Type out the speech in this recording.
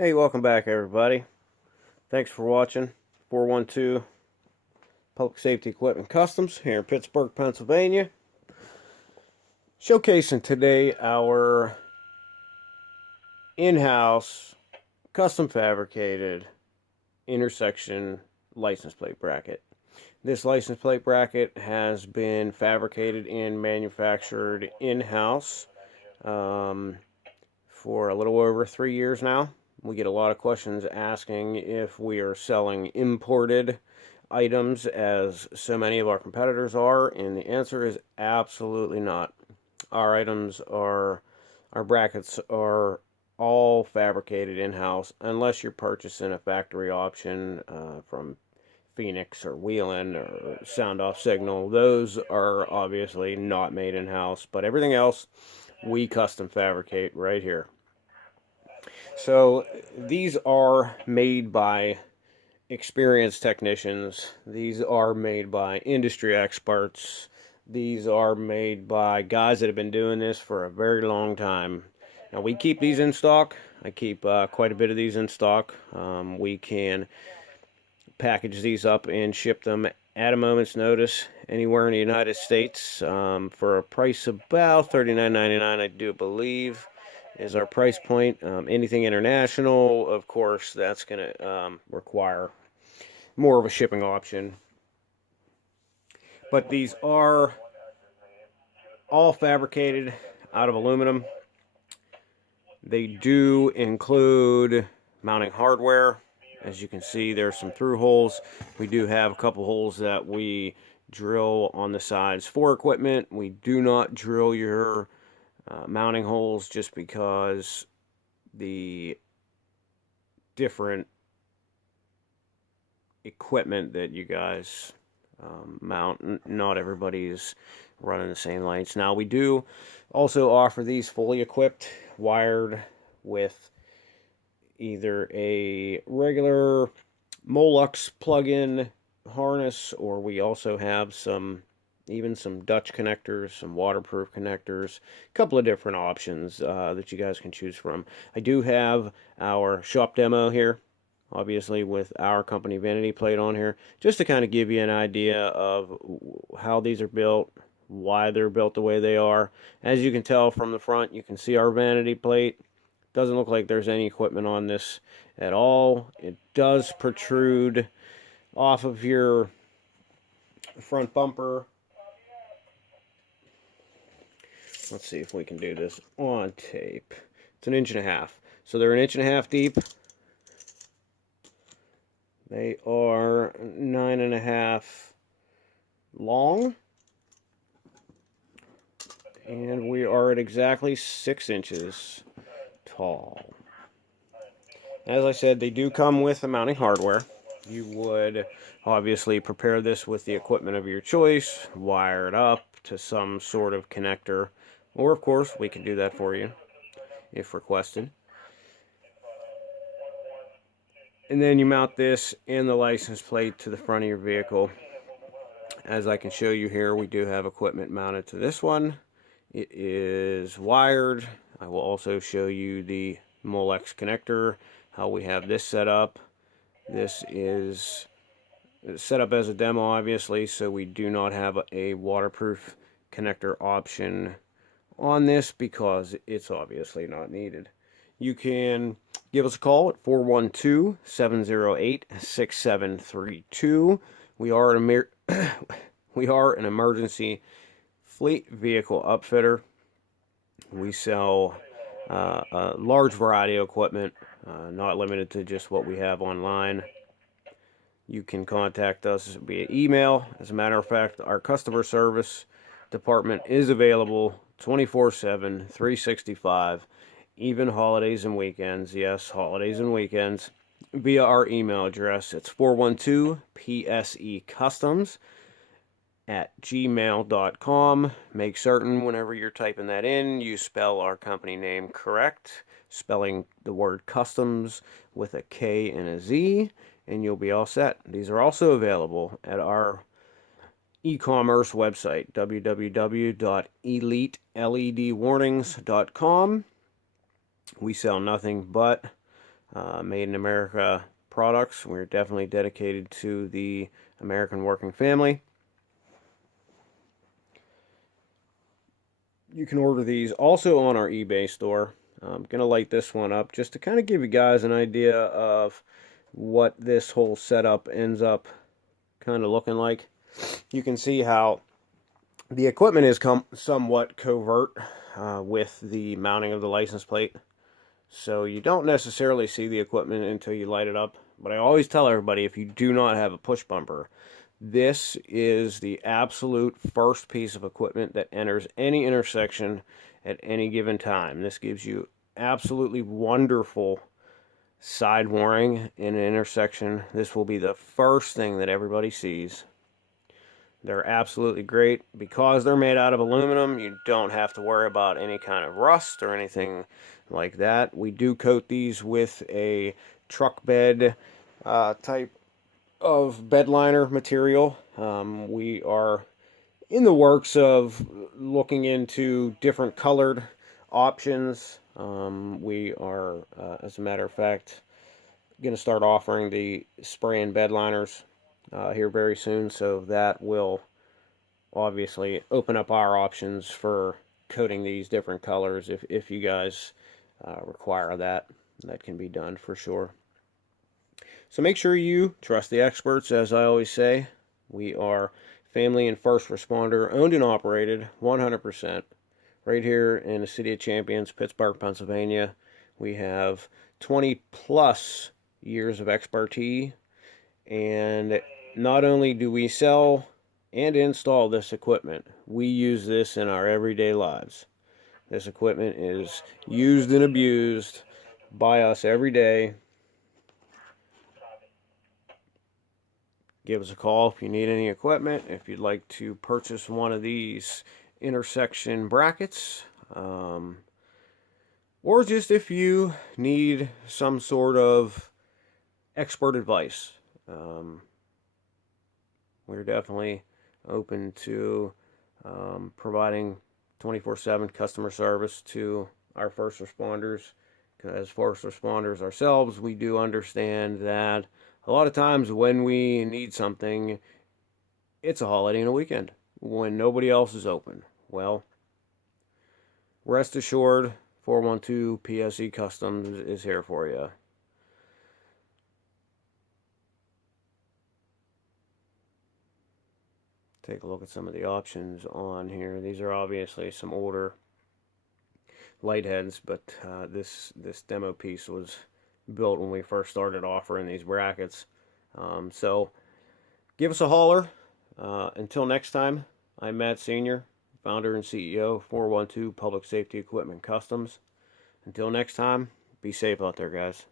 Hey, welcome back, everybody. Thanks for watching. 412 Public Safety Equipment Customs here in Pittsburgh, Pennsylvania. Showcasing today our in-house, custom fabricated intersection license plate bracket. This license plate bracket has been fabricated and manufactured in-house for a little over 3 years now. We get a lot of questions asking if we are selling imported items as so many of our competitors are, and the answer is absolutely not. Our brackets are all fabricated in-house unless you're purchasing a factory option from Phoenix or Whelen or Sound Off Signal. Those are obviously not made in-house, but everything else we custom fabricate right here. So these are made by experienced technicians. These are made by industry experts. These are made by guys that have been doing this for a very long time. Now we keep these in stock. I keep quite a bit of these in stock. We can package these up and ship them at a moment's notice anywhere in the United States for a price about $39.99, I do believe, is our price point. Anything international, of course, that's going to require more of a shipping option. But these are all fabricated out of aluminum. They do include mounting hardware. As you can see, there's some through holes. We do have a couple holes that we drill on the sides for equipment. We do not drill your mounting holes just because the different equipment that you guys mount, not everybody's running the same lights. Now we do also offer these fully equipped, wired with either a regular Molex plug-in harness, or we also have even some Dutch connectors, some waterproof connectors, a couple of different options that you guys can choose from. I do have our shop demo here, obviously with our company vanity plate on here, just to kind of give you an idea of how these are built, why they're built the way they are. As you can tell from the front, you can see our vanity plate. Doesn't look like there's any equipment on this at all. It does protrude off of your front bumper. Let's see if we can do this on tape. It's 1.5 inches. So they're 1.5 inches deep. They are 9.5 long. And we are at exactly 6 inches tall. As I said, they do come with the mounting hardware. You would obviously prepare this with the equipment of your choice, wire it up to some sort of connector, or of course we can do that for you if requested. And then you mount this and the license plate to the front of your vehicle. As I can show you here, we do have equipment mounted to this one. It is wired. I will also show you the Molex connector, how we have this set up. This is set up as a demo, obviously, so we do not have a waterproof connector option on this because it's obviously not needed. You can give us a call at 412-708-6732. We are an emergency fleet vehicle upfitter. We sell a large variety of equipment, not limited to just what we have online. You can contact us via email. As a matter of fact, our customer service department is available 24/7, 365, even holidays and weekends. Yes, holidays and weekends, via our email address. It's 412psecustoms@gmail.com. Make certain whenever you're typing that in, you spell our company name correct, spelling the word customs with a K and a Z, and you'll be all set. These are also available at our e-commerce website, www.eliteledwarnings.com. We sell nothing but made in America products. We're definitely dedicated to the American working family. You can order these also on our eBay store. I'm going to light this one up just to kind of give you guys an idea of what this whole setup ends up kind of looking like. You can see how the equipment is somewhat covert with the mounting of the license plate. So you don't necessarily see the equipment until you light it up. But I always tell everybody, if you do not have a push bumper, this is the absolute first piece of equipment that enters any intersection at any given time. This gives you absolutely wonderful side warning in an intersection. This will be the first thing that everybody sees. They're absolutely great. Because they're made out of aluminum, you don't have to worry about any kind of rust or anything like that. We do coat these with a truck bed type of bed liner material. We are in the works of looking into different colored options. We are, as a matter of fact, going to start offering the spray and bed liners here very soon, so that will obviously open up our options for coating these different colors. If you guys require that, that can be done for sure. So make sure you trust the experts. As I always say, we are family and first responder, owned and operated 100% right here in the city of Champions, Pittsburgh, Pennsylvania. We have 20 plus years of expertise, and not only do we sell and install this equipment, we use this in our everyday lives. This equipment is used and abused by us every day. Give us a call if you need any equipment. If you'd like to purchase one of these intersection brackets, or just if you need some sort of expert advice. We're definitely open to providing 24/7 customer service to our first responders. As first responders ourselves, we do understand that a lot of times when we need something, it's a holiday and a weekend when nobody else is open. Well, rest assured, 412 PSE Customs is here for you. Take a look at some of the options on here. These are obviously some older light heads, but this demo piece was built when we first started offering these brackets. So give us a holler. Until next time, I'm Matt Senior, founder and CEO, 412 Public Safety Equipment Customs. Until next time, be safe out there, guys.